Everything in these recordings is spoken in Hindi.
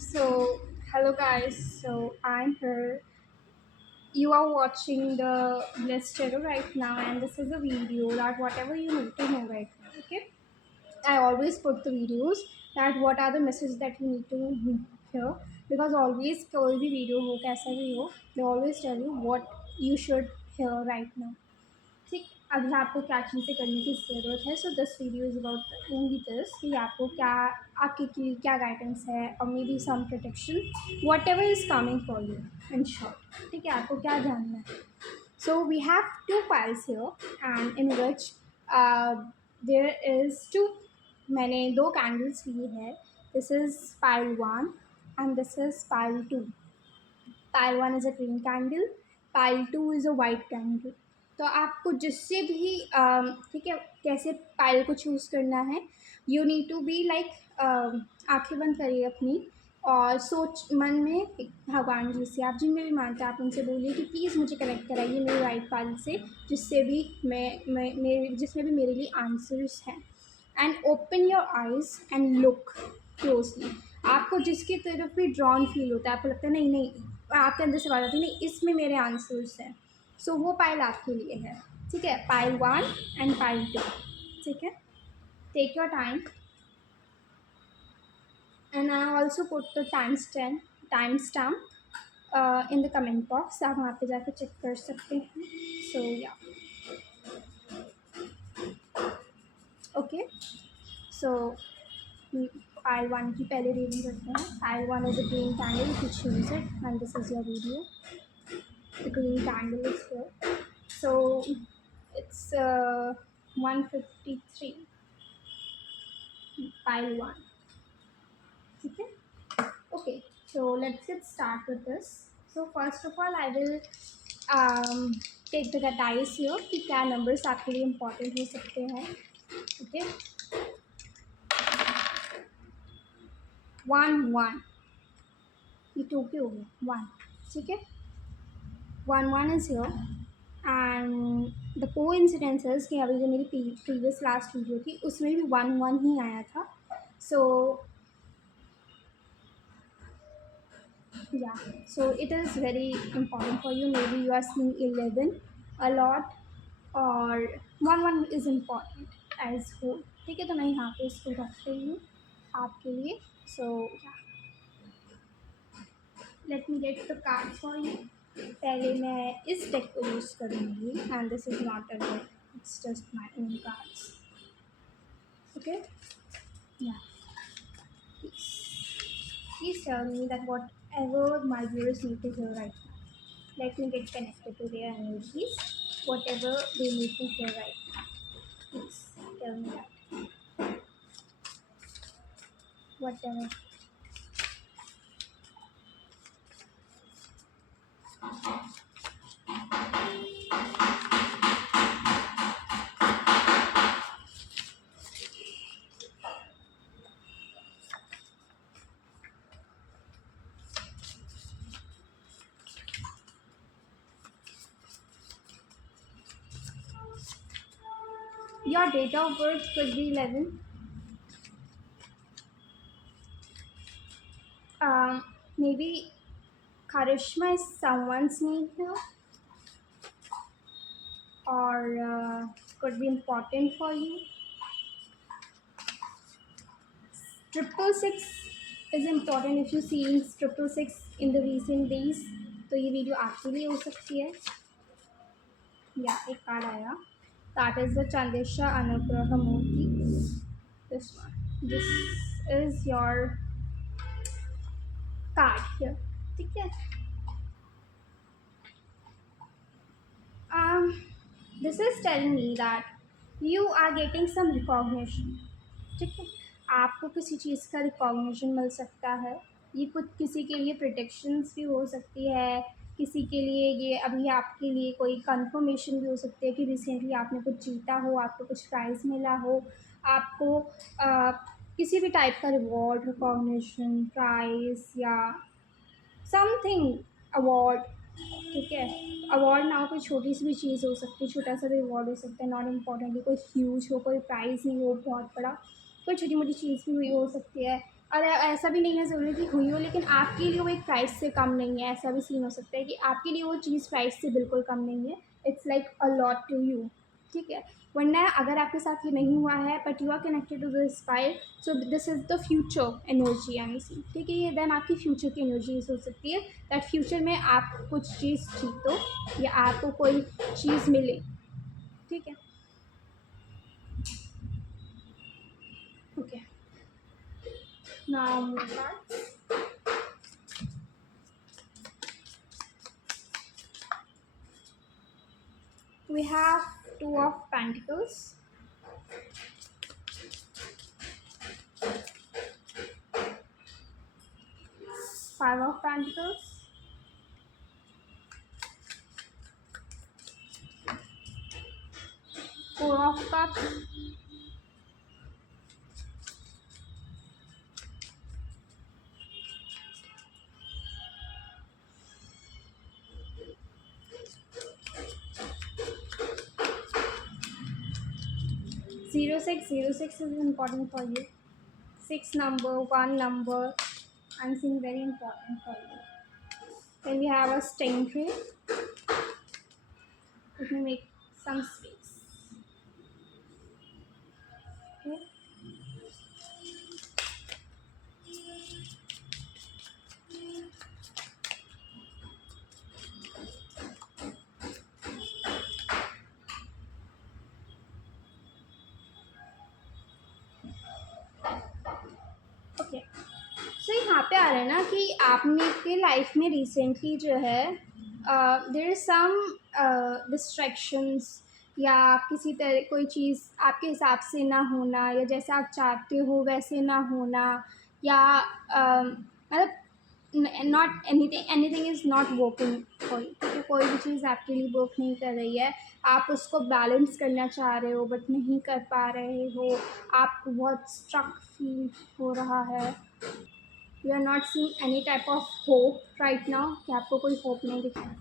So, hello guys. So, I'm here. You are watching the Bliss Tarot right now, and this is a video that whatever you need to know right now. Okay, I always put the videos that what are the messages that you need to hear because always कोई भी video हो कैसा भी हो, they always tell you what you should hear right now. ठीक, अभी आपको क्या चीज़ें करने की ज़रूरत है। So this video is about only this कि आपको क्या आपके लिए क्या गाइडेंस है और maybe some protection whatever is coming for you in short. ठीक है, आपको क्या जानना है। So we have two piles here and in which there is two, मैंने दो कैंडल्स लिए हैं। This is pile one and this is pile two. Pile one is a green candle, pile two is a white candle. तो आपको जिससे भी ठीक है कैसे पाइल को चूज़ करना है, you need to be like आंखें बंद करिए अपनी और सोच मन में भगवान जी से, आप जिनमें भी मानते हैं आप उनसे बोलिए कि प्लीज़ मुझे कनेक्ट कराइए मेरे वाइट पाइल से, जिससे भी मैं मेरे जिसमें भी मेरे लिए आंसर्स हैं। And open your eyes and look closely. आपको जिसकी तरफ भी ड्रॉन फील होता है, आपको लगता है नहीं नहीं, आपके अंदर से बात आती है नहीं इसमें मेरे आंसर्स हैं, सो वो पाइल आपके लिए है। ठीक है, pile one and pile two. ठीक है, take your time and I also put the time stamp in the comment box, आप वहाँ पे जाकर चेक कर सकते हैं। सो या ओके, सो पाइल वन की पहले रीडिंग करते हैं। Pile one is a green candle, you choose it and this is your video. The green candle is here, so it's 153 pile 1. ठीक है, okay, so let's get start with this. So first of all I will take the dice here कि क्या numbers आपके लिए important हो सकते हैं। okay, 1 1 ये टू के हो गए 1। ठीक है, 1 1 is here and the coincidences कि अभी जो मेरी प्रीवियस लास्ट वीडियो थी उसमें भी 1 1 ही आया था। So yeah, so it is very important for you, maybe you are seeing 11 a lot और 1 1 इज़ इम्पॉर्टेंट एज होल। ठीक है, तो मैं यहाँ पे इसको रख रही हूँ आपके लिए। सो या, let me get the card for you. पहले मैं इस डेक को यूज़ करूँगी and this is not a deck, it's just my own cards. Okay, या, please tell me that whatever my viewers need to hear right now, let me get connected to their energies, whatever they need to hear right now, please tell me that, whatever. Your date of birth could be 11. Maybe charisma is someone's name here, or could be important for you. 666 is important if you see 666 in the recent days, तो ये वीडियो आपके लिए हो सकती है। या एक कार्ड आया, that is the Chandesha Anugraha Murti. This one, this is your card here. ठीक है, this is telling me that you are getting some recognition. ठीक है, आपको किसी चीज़ का रिकॉग्निशन मिल सकता है। ये कुछ किसी के लिए प्रोटेक्शंस भी हो सकती है, किसी के लिए ये अभी आपके लिए कोई कंफर्मेशन भी हो सकती है कि रिसेंटली आपने कुछ जीता हो, आपको कुछ प्राइज़ मिला हो, आपको किसी भी टाइप का रिवॉर्ड, रिकॉग्निशन, प्राइज़ या समथिंग अवार्ड। ठीक है, अवार्ड ना हो, कोई छोटी सी भी चीज़ हो सकती है, छोटा सा भी अवार्ड हो सकता है, नॉट इम्पॉर्टेंटली कोई ह्यूज हो, कोई प्राइज़ ही हो बहुत बड़ा, कोई छोटी मोटी चीज़ भी हुई हो सकती है। और ऐसा भी नहीं है ज़रूरी कि हुई हो, लेकिन आपके लिए वो एक प्राइस से कम नहीं है। ऐसा भी सीन हो सकता है कि आपके लिए वो चीज़ प्राइस से बिल्कुल कम नहीं है। It's like a lot to you, ठीक है। वरना अगर आपके साथ ये नहीं हुआ है but you are connected to this spire, so this is the future energy I see, ठीक है। ये देन आपकी फ्यूचर की एनर्जी हो सकती है दैट फ्यूचर में आप कुछ चीज़ जीतो या आपको कोई चीज़ मिले, ठीक है। Okay, now we have two of pentacles, five of pentacles, four of cups, zero six. Zero six is important for you. 6 number, 1 number, I'm seeing very important for you. Then we have a stain tree. Let me make some space. Okay. Okay. सो यहाँ पे आ रहा है ना कि आपने के लाइफ में रिसेंटली जो है देयर इज सम डिस्ट्रैक्शंस, या किसी तरह कोई चीज़ आपके हिसाब से ना होना, या जैसे आप चाहते हो वैसे ना होना, या मतलब not anything, anything is not working for you, ठीक है। कोई भी चीज़ आपके लिए वर्क नहीं कर रही है, आप उसको बैलेंस करना चाह रहे हो बट नहीं कर पा रहे हो, आपको बहुत स्ट्रक फील हो रहा है, you are not seeing any type of hope right now, कि आपको कोई होप नहीं दिख रहा।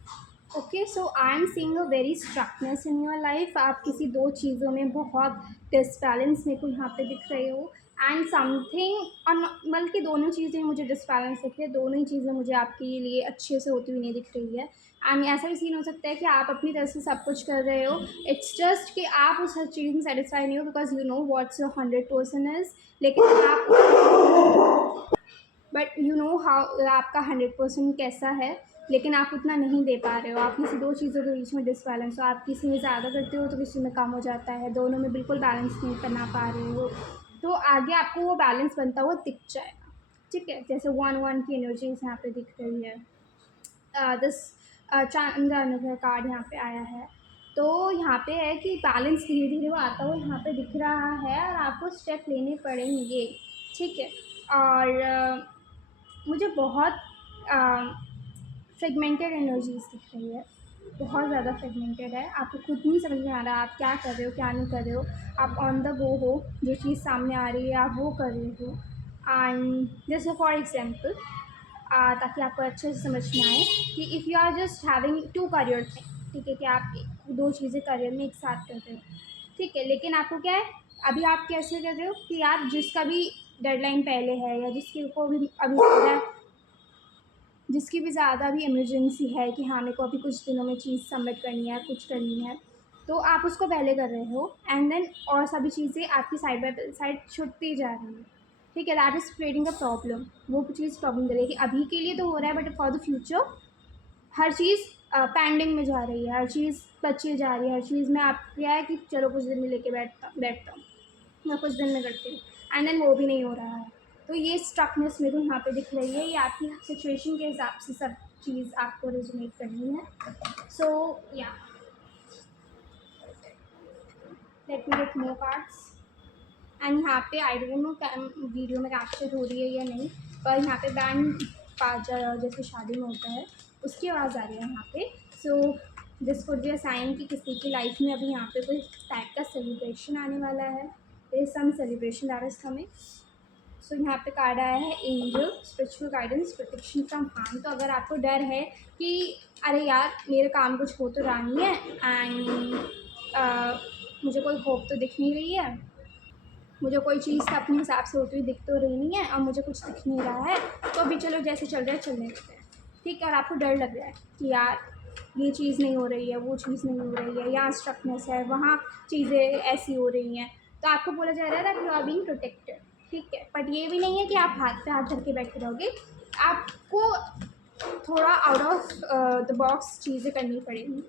Okay, so I am seeing a very stuckness in your life. आप किसी दो चीज़ों में बहुत डिसबैलेंस मेरे को यहाँ पे दिख रहे हो, एंड समथिंग, और बल्कि दोनों चीज़ें मुझे डिसबैलेंस दिख रही है, दोनों ही चीज़ें मुझे आपके लिए अच्छे से होती हुई नहीं दिख रही है। एंड ऐसा भी सीन हो सकता है कि आप अपनी तरफ से सब कुछ कर रहे हो, इट्स जस्ट कि आप उस हर चीज़ में सेटिस्फाई नहीं हो, because you know what's your 100% is, लेकिन आप बट यू नो हाउ आपका 100% कैसा है, लेकिन आप उतना नहीं दे पा रहे हो। आप किसी दो चीज़ों के बीच में डिसबैलेंस हो, आप किसी में ज़्यादा करते हो तो किसी में कम हो जाता है, दोनों में बिल्कुल बैलेंस नहीं बना पा रहे हो, तो आगे आपको वो बैलेंस बनता हुआ दिख जाएगा, ठीक है। जैसे 1 1 की एनर्जीज यहाँ पे दिख रही है, दिस चंद्रन का कार्ड यहाँ पे आया है, तो यहाँ पे है कि बैलेंस धीरे धीरे वो आता हुआ यहाँ पे दिख रहा है, और आपको स्टेप लेने पड़ेंगे, ठीक है। और मुझे बहुत फ्रेगमेंटेड एनर्जीज दिख रही है, बहुत ज़्यादा फ्रेगमेंटेड है, आपको खुद नहीं समझ में आ रहा आप क्या कर रहे हो क्या नहीं कर रहे हो, आप ऑन द गो हो, जो चीज़ सामने आ रही है आप वो कर रहे हो। एंड जैसे फॉर एग्जांपल, ताकि आपको अच्छे से समझ में आए कि if you are just having two career thing, ठीक है, कि आप दो चीज़ें करियर में एक साथ कर रहे हो, ठीक है, लेकिन आपको क्या है, अभी आप कैसे कर रहे हो कि आप जिसका भी डेडलाइन पहले है, या जिसकी को भी अभी ज़्यादा, जिसकी भी ज़्यादा भी इमरजेंसी है कि हाँ मेरे को अभी कुछ दिनों में चीज़ सबमिट करनी है, कुछ करनी है, तो आप उसको पहले कर रहे हो, एंड देन और सभी चीज़ें आपकी साइड बाय साइड छुटती जा रही है, ठीक है। That is creating a problem, वो चीज़ प्रॉब्लम दे रही है कि अभी के लिए तो हो रहा है but for the future her cheese pending में जा रही है, हर चीज़ बची जा रही है, हर चीज़ में आप क्या है कि चलो कुछ दिन में लेके बैठता हूँ, मैं कुछ दिन में करती हूँ, एंड देन वो भी नहीं हो रहा है। तो ये स्ट्रकनेस मेरे को यहाँ पे दिख रही है, ये आपकी सिचुएशन के हिसाब से सब चीज़ आपको रेजोनेट करनी है। सो या let me get more cards. And यहाँ पे आई डोंट नो वीडियो में कैप्चर हो रही है या नहीं, पर यहाँ पे बैंड बाजा जैसे शादी में होता है उसकी आवाज़ आ रही है यहाँ पे। So this could be a sign कि किसी की लाइफ में अभी यहाँ पे कोई टाइप का सेलिब्रेशन आने वाला है, there is some celebration that is coming. So यहाँ पे कार्ड आया है angel, spiritual guidance, protection from harm. तो अगर आपको डर है कि अरे यार मेरे काम कुछ हो तो रहा नहीं है, एंड मुझे कोई होप तो दिख नहीं रही है, मुझे कोई चीज़ तो अपने हिसाब से होती हुई दिख तो रही नहीं है और मुझे कुछ दिख नहीं रहा है, तो अभी चलो जैसे चल रहा है चलने देते हैं, ठीक है। और आपको डर लग रहा है कि यार ये चीज़ नहीं हो रही है, वो चीज़ नहीं हो रही है, यहाँ स्ट्रकनेस है, वहाँ चीज़ें ऐसी हो रही हैं, तो आपको बोला जा रहा है that you are being protected, ठीक है। बट ये भी नहीं है कि आप हाथ पे हाथ धर के बैठे रहोगे, आपको थोड़ा आउट ऑफ द बॉक्स चीज़ें करनी पड़ेगी,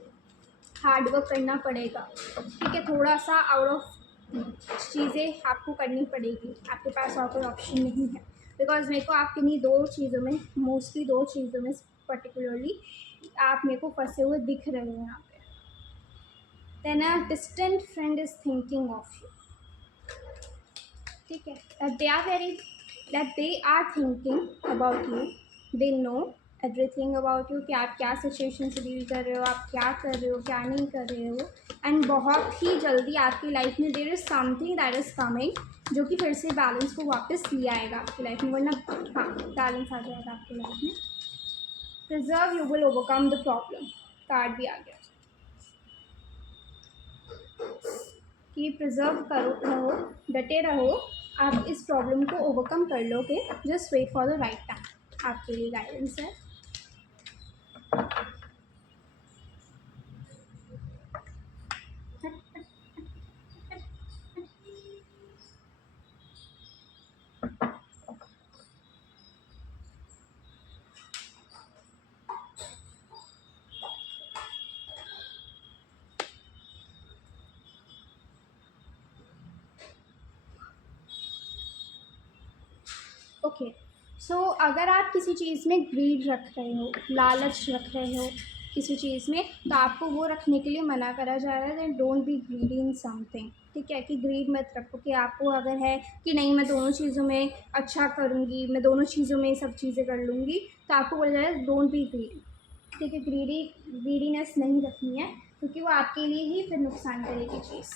हार्ड वर्क करना पड़ेगा, ठीक है। थोड़ा सा आउट ऑफ चीज़ें आपको करनी पड़ेगी, आपके पास और कोई ऑप्शन नहीं है। बिकॉज मेरे को आप किन्हीं दो चीज़ों में, मोस्टली दो चीज़ों में पर्टिकुलरली आप मेरे को फंसे हुए दिख रहे हो यहाँ पे। Then a distant friend is thinking of you, ठीक है। That they are thinking about you, they know everything about you कि आप क्या सिचुएशन से डील कर रहे हो, आप क्या कर रहे हो, क्या नहीं कर रहे हो। एंड बहुत ही जल्दी आपकी लाइफ में there is something that is coming, जो कि फिर से बैलेंस को वापस ले आएगा आपकी लाइफ में, वरना हाँ बैलेंस आ जाएगा आपकी लाइफ में। Preserve you will overcome the problem, card भी आ गया कि प्रिजर्व करो, रहो, डटे रहो, आप इस प्रॉब्लम को ओवरकम कर लोगे, just wait for the right time, आपके लिए गाइडेंस है। ओके, सो अगर आप किसी चीज़ में ग्रीड रख रहे हो, लालच रख रहे हो किसी चीज़ में, तो आपको वो रखने के लिए मना करा जा रहा है that don't be greedy in something, ठीक है। कि ग्रीड मत रखो, कि आपको अगर है कि नहीं मैं दोनों चीज़ों में अच्छा करूँगी, मैं दोनों चीज़ों में सब चीज़ें कर लूँगी, तो आपको बोला जा रहा है डोंट बी ग्रीडी, ठीक है। ग्रीडीनेस नहीं रखनी है, क्योंकि वो आपके लिए ही फिर नुकसान करेगी चीज़,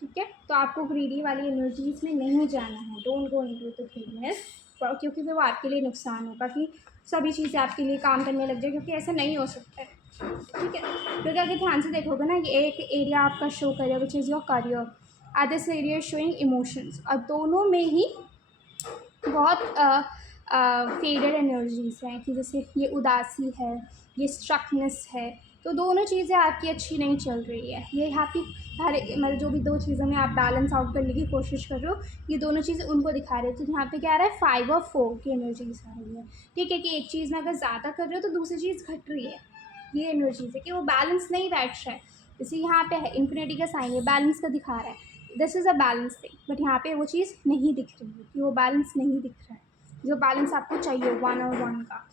ठीक है। तो आपको ग्रीडी वाली एनर्जीज में नहीं जाना है, don't go into the greediness, क्योंकि फिर वो आपके लिए नुकसान होगा कि सभी चीज़ें आपके लिए काम करने लग जाए, क्योंकि ऐसा नहीं हो सकता है, ठीक है। क्योंकि अगर ध्यान से देखोगे ना, ये एक एरिया आपका शो करेगा which is your career, others area showing emotions, और दोनों में ही बहुत फेडेड एनर्जीज हैं, कि जैसे ये उदासी है, ये स्ट्रकनेस है, तो दोनों चीज़ें आपकी अच्छी नहीं चल रही है। ये आपकी हर मतलब जो भी दो चीज़ों में आप बैलेंस आउट करने की कोशिश कर रहे हो, ये दोनों चीज़ें उनको दिखा रहे हो। तो यहाँ पे क्या आ रहा है, 5 और 4 की एनर्जीज आ रही है, ठीक है। कि एक चीज़ में अगर ज़्यादा कर रहे हो तो दूसरी चीज़ घट रही है, ये एनर्जीज है कि वो बैलेंस नहीं बैठ रहा है। जैसे यहाँ पे है इन्फिनिटी का साइन है, बैलेंस का दिखा रहा है, this is a balance thing, but यहाँ पे वो चीज़ नहीं दिख रही है, कि वो बैलेंस नहीं दिख रहा है, जो बैलेंस आपको चाहिए 1 और 1 का,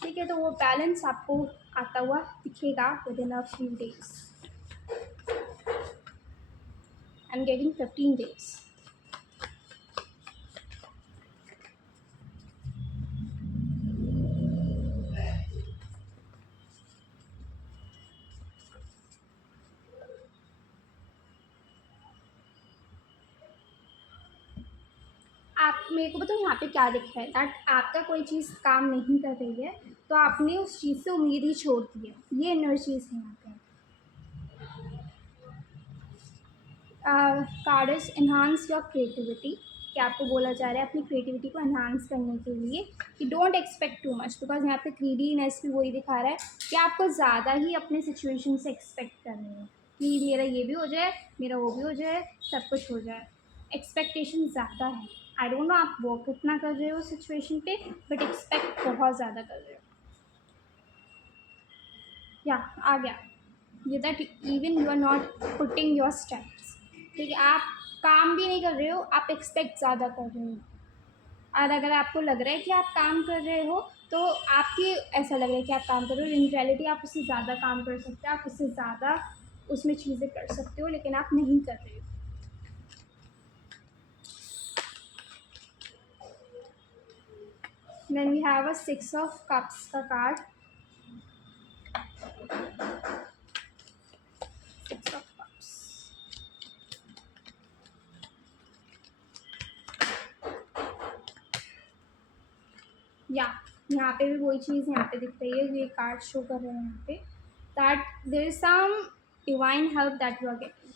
ठीक है। तो वो बैलेंस आपको आता हुआ दिखेगा with in a few days, I am getting 15 days. आप मेरे को बताओ यहाँ पे क्या दिख रहा है, दैट आपका कोई चीज़ काम नहीं कर रही है, तो आपने उस चीज़ से उम्मीद ही छोड़ दी है, ये एनर्जीज है यहाँ पे। Card is enhance your creativity, कि आपको बोला जा रहा है अपनी क्रिएटिविटी को एनहांस करने के लिए कि don't expect too much, because यहाँ पे ग्रीडीनेस भी वही दिखा रहा है कि आपको ज़्यादा ही अपने सिचुएशन से एक्सपेक्ट कर रहे हो कि मेरा ये भी हो जाए, मेरा वो भी हो जाए, सब कुछ हो जाए, एक्सपेक्टेशन ज़्यादा है। आई डोंट नो आप वर्क कितना कर रहे हो सिचुएशन पे, बट एक्सपेक्ट बहुत ज़्यादा कर रहे हो। या आ गया ये that even you are not putting your steps, ठीक है। आप काम भी नहीं कर रहे हो, आप एक्सपेक्ट ज़्यादा कर रहे हो। और अगर आपको लग रहा है कि आप काम कर रहे हो, तो आपकी ऐसा लग रहा है कि आप काम कर रहे हो, इन रियलिटी आप उससे ज़्यादा काम कर सकते हो, आप उससे ज़्यादा उसमें चीज़ें कर सकते हो, लेकिन आप नहीं कर रहे हो। Then we have a 6 of cups का कार्ड, 6 ऑफ कप्स, या यहाँ पे भी वही चीज़ यहाँ पे दिख रही है, ये कार्ड शो कर रहे हैं यहाँ पे that there is some divine help that you are getting,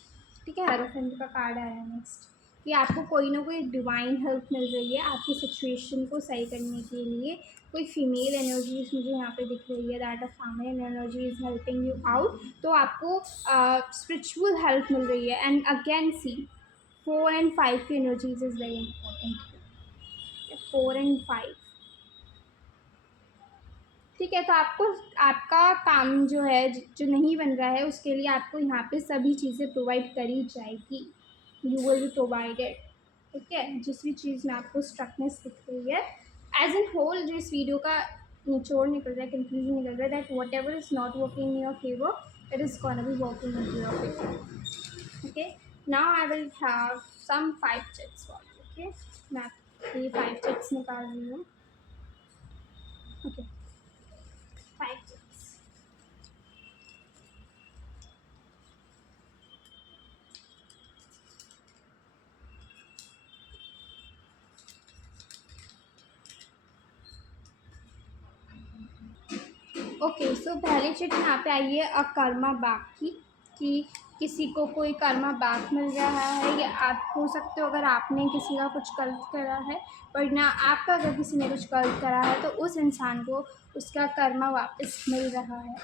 ठीक है, हेरोफेंट का कार्ड आया है नेक्स्ट, कि आपको कोई ना कोई डिवाइन हेल्प मिल रही है आपकी सिचुएशन को सही करने के लिए। कोई फीमेल एनर्जीज मुझे यहाँ पे दिख रही है, that a female energy is helping you out. तो आपको स्पिरिचुअल हेल्प मिल रही है। एंड अगेन सी 4 and 5 की energies is very important. 4 and 5, ठीक है। तो आपको आपका काम जो है, जो नहीं बन रहा है, उसके लिए आपको यहाँ पे सभी चीज़ें प्रोवाइड करी जाएगी। यू विल बी प्रोवाइडेड, ठीक है। जिस भी चीज़ में आपको स्ट्रकनेस दिख रही है, एज एन होल जो इस वीडियो का निचोड़ निकल रहा है, कंक्लूजन निकल रहा है, that whatever is not working in your favour it is gonna be working in your favour. Okay, now I will have some 5 chits for you. Okay, मैं ये 5 चिट्स निकाल रही हूँ। Okay, 5 chits. ओके, सो पहली चिट यहाँ पे आई है अ कर्मा बैक की, कि किसी को कोई कर्मा बैक मिल रहा है, या आप हो सकते हो अगर आपने किसी का कुछ गलत करा है, वरना आपका अगर किसी ने कुछ गलत करा है तो उस इंसान को उसका कर्मा वापस मिल रहा है।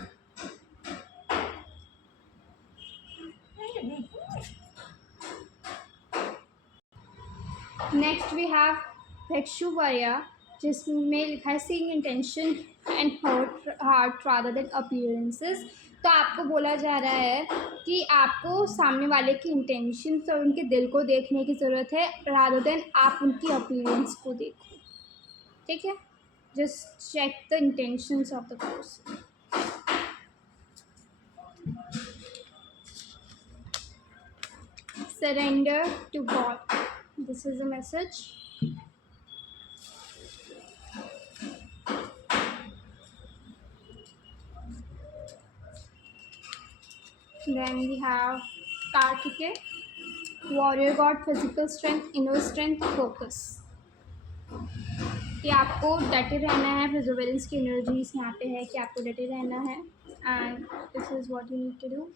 नेक्स्ट वी हैव भिक्षुवया, जिसमें लिखा है seeing intention and heart rather than appearances. तो आपको बोला जा रहा है कि आपको सामने वाले की इंटेंशन और उनके दिल को देखने की ज़रूरत है, रादर देन आप उनकी अपीयरेंस को देखो, ठीक है। Just check the intentions of the person. Surrender to God, this is a message. Then we have Kartike, warrior god, physical strength, inner strength, focus। कि आपको डटे रहना है, प्रिजर्वेलेंस की एनर्जीज यहाँ पे है कि आपको डटे रहना है, and this is what you need to do.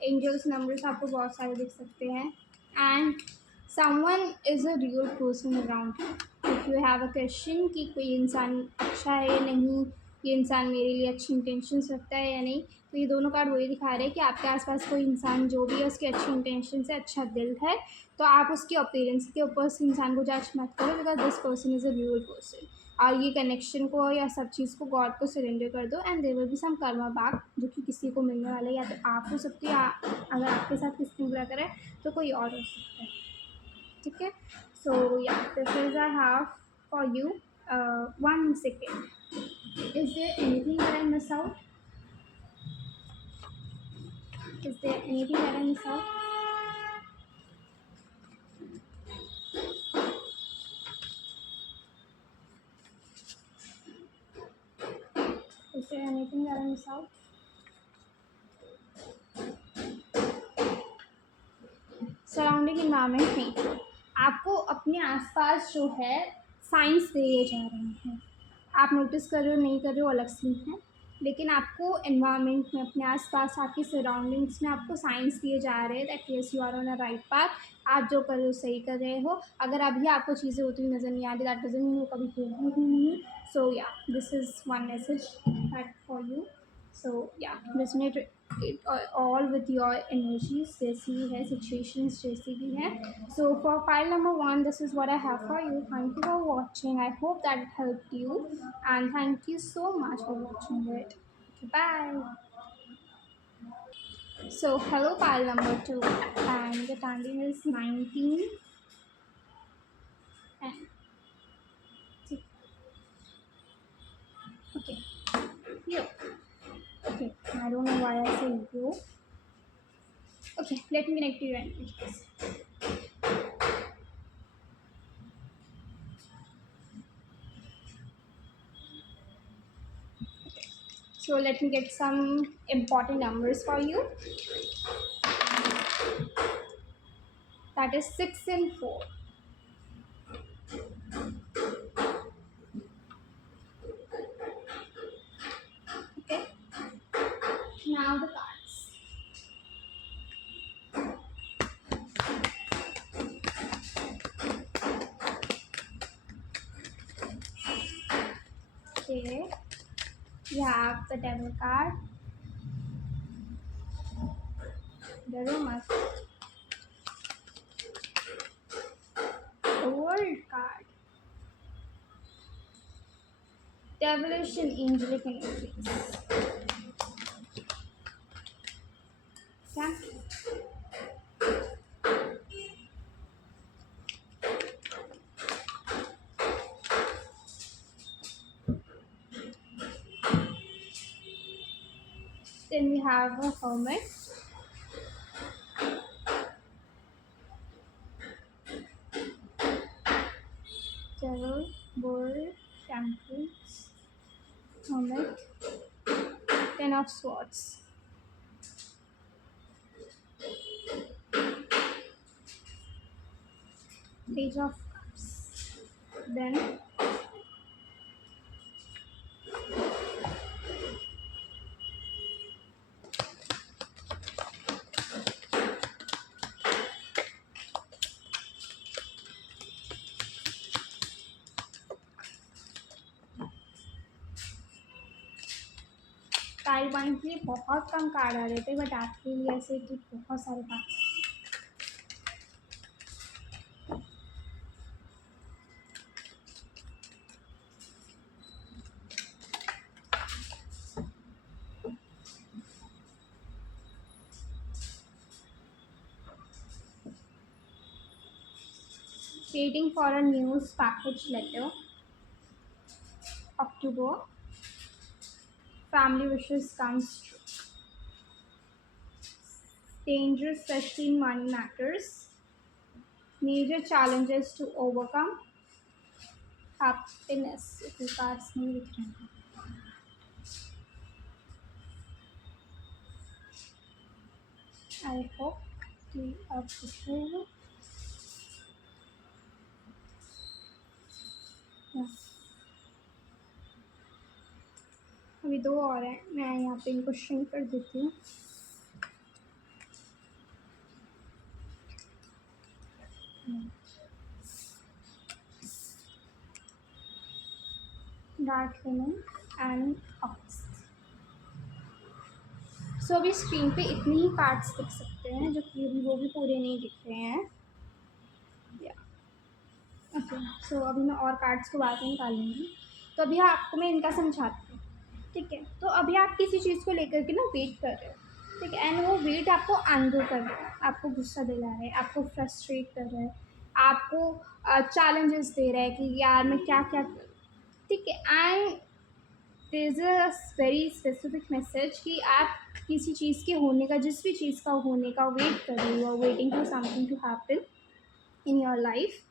Angels numbers आपको बहुत सारे दिख सकते हैं, and someone is a real person around you. If you have a question कि कोई इंसान अच्छा है या नहीं, ये इंसान मेरे लिए अच्छी इंटेंशंस रखता है या नहीं, तो ये दोनों कार्ड वही दिखा रहे हैं कि आपके आसपास कोई इंसान जो भी है उसकी अच्छी इंटेंशन से, अच्छा दिल है। तो आप उसकी अपीयरेंस के ऊपर उस इंसान को जज मत करो, because this person is a real person. और ये कनेक्शन को या सब चीज़ को गॉड को सरेंडर कर दो, and there will be some karma back, जो कि किसी को मिलने वाला है। या तो आप हो सकती है, अगर आपके साथ किसी ने बुरा करा है तो कोई और हो सकता है, ठीक है। सो yeah this is I have for you. 1 second, is there anything that I miss out? Is there anything that I miss out? Is there anything that I miss out? Surrounding environment नहीं, आपको अपने आसपास जो है साइंस दिए जा रहे हैं। आप नोटिस कर रहे हो नहीं कर रहे हो अलग सीन है, लेकिन आपको एनवायरनमेंट में, अपने आसपास, आपकी सराउंडिंग्स में आपको साइंस दिए जा रहे हैं that yes you are on a right path. आप जो कर रहे हो सही कर रहे हो। अगर अभी आपको चीज़ें होती हुई नज़र नहीं आती, दैट डजंट मीन वो कभी होगी ही नहीं। So yeah this is one message that for you. So yeah resonate it all with your energies, जैसी भी है सिचुएशंस जैसी भी है। So for file number 1 this is what I have for you. Thank you for watching, I hope that it helped you, and thank you so much for watching it. Bye. So hello pile number 2, and the timing is 19 and okay, you. Okay, I don't know why I say you. Okay, let me connect to your energies. So let me get some important numbers for you. That is 6 and 4. Okay. Now the cards. Okay, we have the devil card, the Romans, the world card, devilish and angelic energies. Okay. Then we have a hermit, devil, bull, temperance, hermit, ten of swords, page of cups. Then type one के लिए बहुत कम कार्ड आ रहे थे बट आपके लिए ऐसे कि बहुत सारे card. Waiting for a news package letter. October. Family wishes comes true. Danger, especially in money matters. Major challenges to overcome. Happiness. If you cards नहीं दिख रहे हैं. I hope कि आप खुश होंगे. अभी दो और हैं, मैं यहाँ पे इनको श्रिंक कर देती हूँ. Dark lemon and ox. So अभी स्क्रीन पे इतने ही कार्ड्स दिख सकते हैं जो कि अभी वो भी पूरे नहीं दिख रहे हैं. ओके, सो अभी मैं और कार्ड्स को बाद में निकालूंगी. तो अभी आपको मैं इनका समझाती हूँ. ठीक है, तो अभी आप किसी चीज़ को लेकर के ना वेट कर रहे हो. ठीक है, एंड वो वेट आपको एंगर कर रहा है, आपको गुस्सा दिला रहा है, आपको फ्रस्ट्रेट कर रहा है, आपको चैलेंजेस दे रहा है कि यार मैं क्या क्या करूँ. ठीक है, and there is a very specific message कि आप किसी चीज़ के होने का, जिस भी चीज़ का होने का वेट कर रहे हो, waiting for something to happen in your life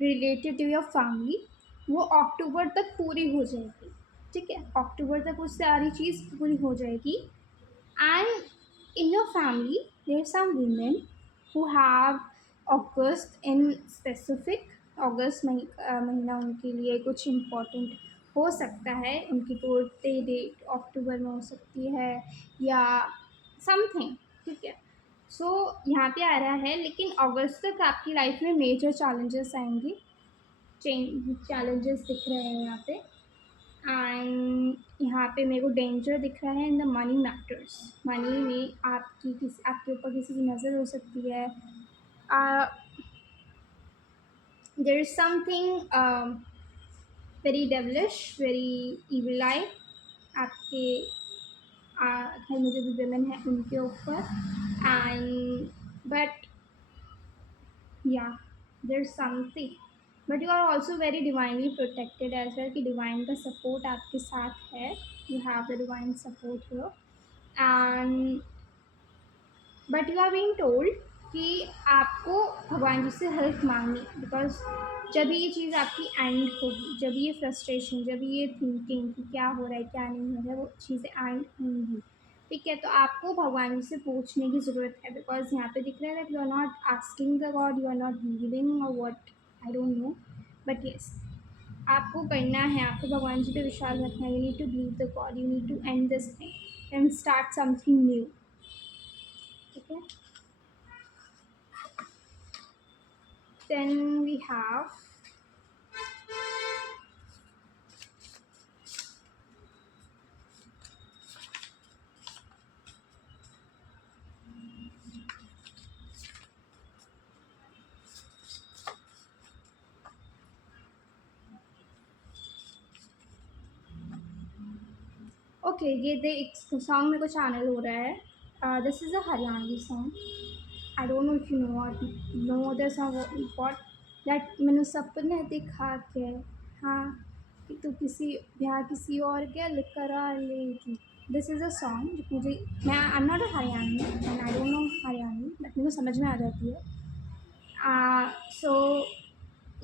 related to your family. वो अक्टूबर तक पूरी हो जाएगी. ठीक है, अक्टूबर तक वो सारी चीज़ पूरी हो जाएगी. And in your family there some women who have August in specific. अगस्त महीना उनके लिए कुछ इम्पोर्टेंट हो सकता है. उनकी बर्थडे डेट अक्टूबर में हो सकती है या समथिंग. ठीक है, सो यहाँ पे आ रहा है, लेकिन अगस्त तक आपकी लाइफ में मेजर चैलेंजेस आएंगे. चैलेंजेस दिख रहे हैं यहाँ पे. एंड यहाँ पे मेरे को डेंजर दिख रहा है in the money matters. Money में आपके ऊपर किसी की नज़र हो सकती है. There is something very devilish, very evil eye आपके घर में जो भी वेमेन है उनके ऊपर. And but yeah there is something, but you are also very divinely protected as well कि डिवाइन का सपोर्ट आपके साथ है. You have the divine support here. And but you are being told कि आपको भगवान जी से हेल्प मांगनी, बिकॉज जब ये चीज़ आपकी एंड होगी, जब ये फ्रस्ट्रेशन, जब ये थिंकिंग कि क्या हो रहा है क्या नहीं हो रहा है, वो चीज़ें एंड होंगी. ठीक है, तो आपको भगवान जी से पूछने की ज़रूरत है. बिकॉज यहाँ पे दिख रहा है that you are not asking the God, you are not believing और what I don't know. But yes, आपको करना है, आपको भगवान जी पे विश्वास रखना है. You need to believe the God, you need to and this thing and start something new. ठीक है, then we have ओके, ये दे एक सॉन्ग मेरे को चैनल हो रहा है। This is a Haryanvi song. I don't know if you know the song what that मैंने सपने दिखा के, हाँ, कि तू किसी ब्याह किसी और गल करा लेगी। दिस इज़ अ सॉन्ग जो मुझे, मैं I am not a Haryanvi and I don't no Haryanvi, but मेरे को समझ में आ जाती है। सो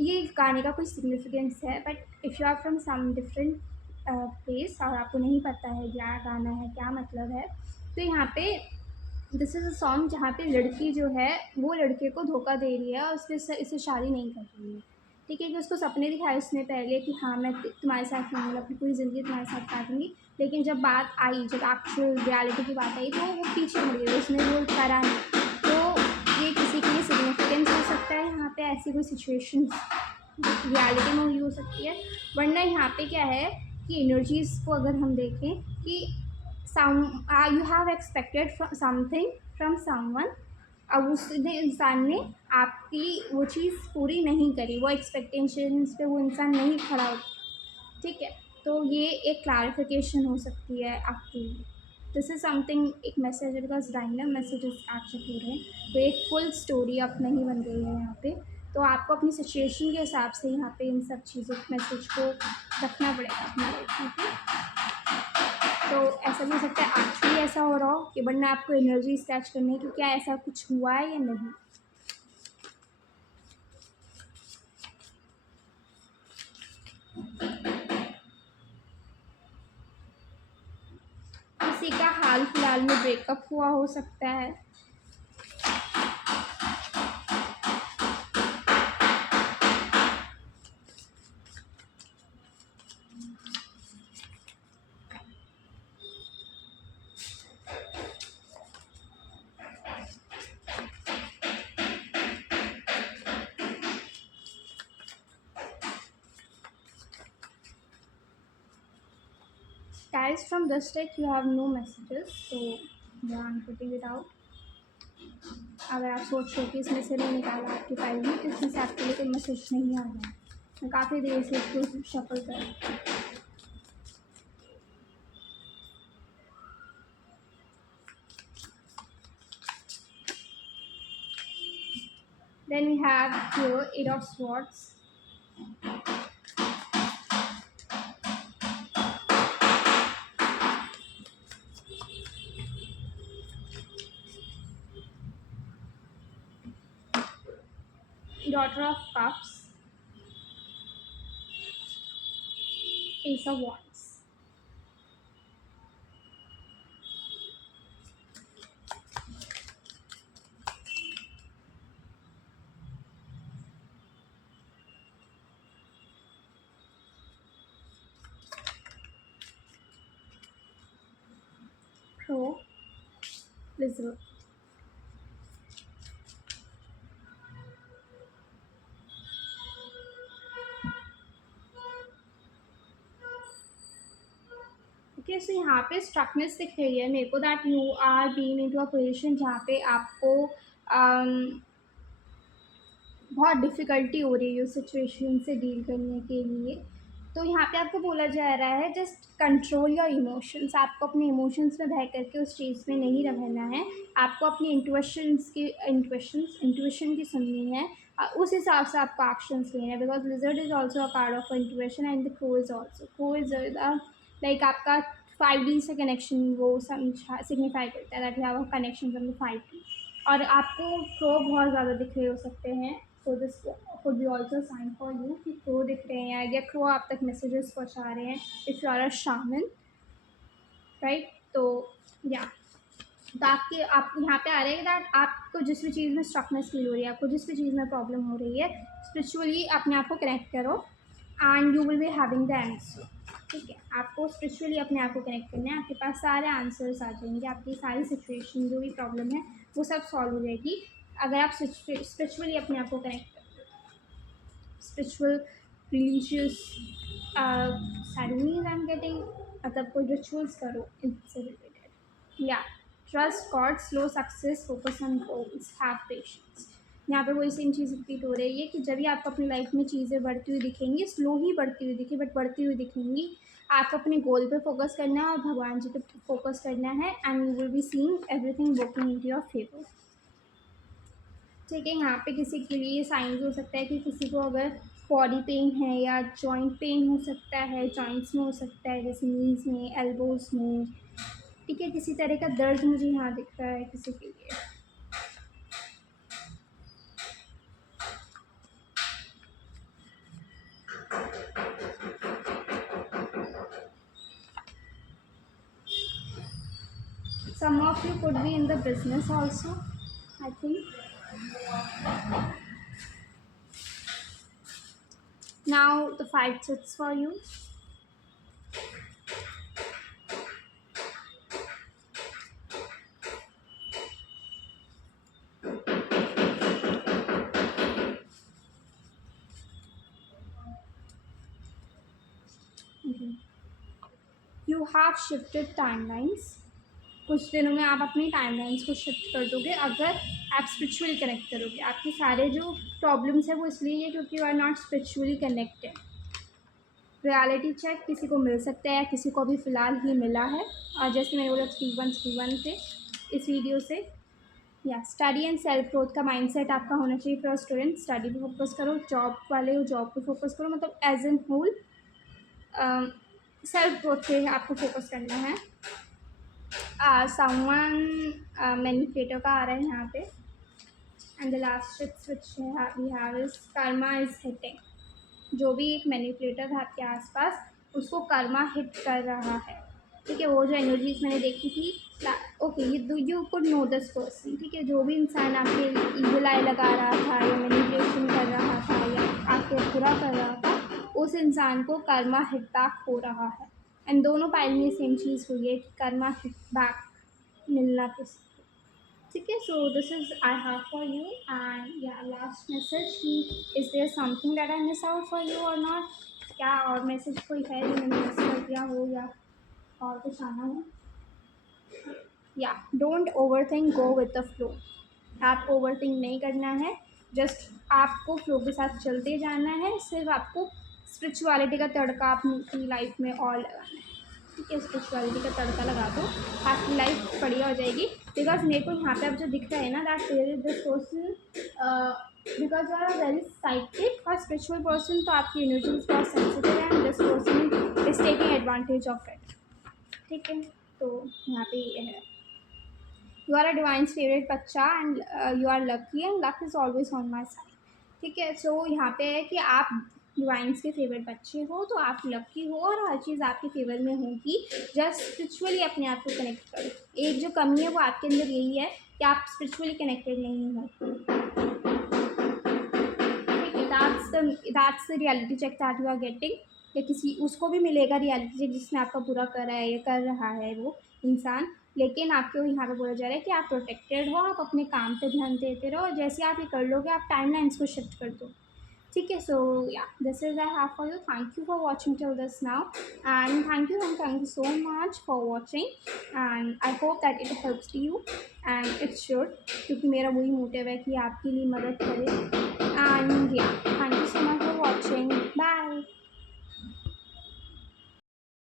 ये गाने का कोई सिग्निफिकेंस है, but if you are from some different place और आपको नहीं पता है क्या गाना है, क्या मतलब है, तो यहाँ पे दिस इज़ अ सॉन्ग जहाँ पे लड़की जो है वो लड़के को धोखा दे रही है और उसके इससे शादी नहीं कर रही है। ठीक है, कि उसको सपने दिखाए उसने पहले कि हाँ मैं तुम्हारे साथ रहूँगी, अपनी पूरी ज़िंदगी तुम्हारे साथ काटूँगी, लेकिन जब बात आई, जब एक्चुअल रियलिटी की बात आई, तो वो पीछे मुड़ गई, उसने वो करा नहीं। तो ये किसी के लिए सिग्निफिकेंस हो सकता है, यहाँ पे ऐसी कोई सिचुएशन रियलिटी में हुई हो सकती है। वरना यहाँ पे क्या है कि एनर्जीज़ को अगर हम देखें कि you have expected something from someone, अब उसने इंसान ने आपकी वो चीज़ पूरी नहीं करी, वो एक्सपेक्टेशंस पे वो इंसान नहीं खड़ा हो। ठीक है, तो ये एक क्लैरिफिकेशन हो सकती है आपके लिए। दिस इज़ समथिंग, एक मैसेज है, बिकॉज रैंडम मैसेजेस एक्चुअली हो रहे हैं, तो एक फुल स्टोरी अब नहीं बन रही है यहाँ पे। तो आपको अपनी सिचुएशन के हिसाब से यहाँ पे इन सब चीज़ों मैसेज को रखना पड़ेगा अपनी लाइफ में। तो ऐसा भी हो सकता है एक्चुअली ऐसा हो रहा हो कि वरना आपको एनर्जी स्टैच करनी है कि क्या ऐसा कुछ हुआ है या नहीं। किसी का हाल फिलहाल में ब्रेकअप हुआ हो सकता है। Guys, from this deck you have no messages, so yeah, I'm putting it out. अगर आप सोच रहे हो कि इसमें से नहीं निकाला आपकी फाइल में, तो इसमें से आपके लिए कोई मैसेज नहीं आ रहा है। मैं काफ़ी देर से इसको शफल कर। Then we have here Eight of Swords. Daughter of Cups. Ace of Wands. Pro. Lizard. Okay, so यहाँ पे स्ट्रकनेस दिख रही है मेरे को, that you are being into a position जहाँ पे आपको बहुत डिफ़िकल्टी हो रही है उस सिचुएशन से डील करने के लिए। तो यहाँ पे आपको बोला जा रहा है जस्ट कंट्रोल योर इमोशंस। आपको अपने इमोशंस में बह करके उस चीज़ में नहीं रहना है। आपको अपनी इंट्यूशन की सुननी है, उस हिसाब से आपको एक्शंस लेने हैं। Because lizard is also a part of intuition and the crow is also, crow is like आपका 5D से कनेक्शन वो सिग्निफाई करता है, that you have a connection from the 5D। और आपको क्रो बहुत ज़्यादा दिख रहे हो सकते हैं, so this could be also sign for you कि क्रो दिख रहे हैं या क्रो आप तक मैसेजेस पहुँचा रहे हैं, if you are a shaman, right. तो या तो आपके आप यहाँ पे आ रहे हैं दैट आपको जिस भी चीज़ में स्ट्रकनेस फील हो रही है, आपको जिस भी चीज़ में प्रॉब्लम हो रही है, स्पिरिचुअली अपने आप को कनेक्ट करो and you will be having the answer. ठीक है, आपको स्पिरिचुअली अपने आप को कनेक्ट करना है, आपके पास सारे आंसर्स आ जाएंगे, आपकी सारी सिचुएशन जो भी प्रॉब्लम है वो सब सॉल्व हो जाएगी अगर आप स्पिरिचुअली अपने आप को कनेक्ट करते हो। Spiritual religious ceremonies I am getting, मतलब कोई रिचुअल्स करो इनसे related. Yeah trust god, slow success, focus on goals, have patience. यहाँ पे वही सेम चीज़ रिपीट हो रही है कि जब भी आपको अपनी लाइफ में चीज़ें बढ़ती हुई दिखेंगी, स्लो ही बढ़ती हुई दिखी बट बढ़ती हुई दिखेंगी, आपको अपने गोल पे फोकस करना है और भगवान जी पे फोकस करना है and you will be seeing everything working in your favour. ठीक है, यहाँ पे किसी के लिए साइंस हो सकता है कि किसी को अगर बॉडी पेन है या जॉइंट पेन हो सकता है, जॉइंट्स में हो सकता है जैसे नीज में, एल्बोज में। ठीक है, किसी तरह का दर्द मुझे यहाँ दिख रहा है किसी के लिए। Some of you could be in the business also, I think. Now the 5 tips for you. Okay. You have shifted timelines. कुछ दिनों में आप अपनी टाइमलाइंस को शिफ्ट कर दोगे अगर आप स्पिरिचुअली कनेक्ट करोगे। आपके सारे जो प्रॉब्लम्स है वो इसलिए है क्योंकि you are not spiritually connected. Reality check किसी को मिल सकता है, किसी को अभी फ़िलहाल ही मिला है। और जैसे मैंने बोला 3131 थे इस वीडियो से। या स्टडी एंड सेल्फ ग्रोथ का माइंडसेट आपका होना चाहिए फॉर स्टूडेंट। स्टडी पे फोकस करो, जॉब वाले हो जॉब पे फोकस करो, मतलब as an whole self growth पे आपको फोकस करना है। समवन मैनिपुलेटर का आ रहा है यहाँ पे। And the last tips which we have is karma is hitting. जो भी एक मैनिपुलेटर है आपके आसपास उसको कर्मा हिट कर रहा है। ठीक है, वो जो एनर्जीज मैंने देखी थी, okay you could know this person. ठीक है, जो भी इंसान आपके इविल आई लगा रहा था या मैनिपुलेशन कर रहा था या आपके बुरा कर रहा था, उस इंसान को कर्मा हिट बैक हो रहा है। एंड दोनों पाइल में सेम चीज़ हुई है कि कर्मा हिट बैक मिलना किसी को। ठीक है, so this is I have for you. And या लास्ट मैसेज कि is there something that I miss out for you और नॉट। क्या और मैसेज कोई है जो मैंने मिस कर दिया हो या और कुछ आना हो। या don't over think, go with the flow. आपको ओवर थिंक नहीं करना है, जस्ट आपको फ्लो के साथ चलते जाना है। सिर्फ आपको स्पिरिचुअलिटी का तड़का अपनी लाइफ में और लगाना है। ठीक है, स्पिरिचुअलिटी का तड़का लगा दो, आपकी लाइफ बढ़िया हो जाएगी। बिकॉज मेरे को यहाँ पे अब जो दिख रहा है ना that there is this person, because you are very psychic और स्पिरिचुअल पर्सन, तो आपकी एनर्जीज बहुत सेंसिटिव है and this person is taking advantage of it. ठीक है, तो यहाँ पे ये है, you are a divine's favourite बच्चा and you are lucky and luck is always on my side. ठीक है, सो यहाँ पे है कि आप डिवाइन्स के फेवरेट बच्चे हो तो आप लकी हो और हर चीज़ आपके फेवर में होगी। जस्ट स्पिरिचुअली अपने आप को कनेक्ट करो। एक जो कमी है वो आपके अंदर यही है कि आप स्पिरिचुअली कनेक्टेड नहीं हो। ठीक है, that's the reality check that you are getting. या किसी उसको भी मिलेगा रियलिटी चेक जिसने आपका बुरा करा है या कर रहा है वो इंसान, लेकिन आपको यहाँ पे बोला जा रहा है कि आप प्रोटेक्टेड हो, आप अपने काम पे ध्यान देते रहो और जैसे आप ये कर लोगे आप टाइमलाइंस को शिफ्ट कर दो। ठीक है, सो yeah this is I have for you. Thank you for watching till this now and thank you so much for watching and I hope that it helps you and it's sure, क्योंकि मेरा वही मोटिव है कि आपके लिए मदद करे। एंड या थैंक यू सो मच।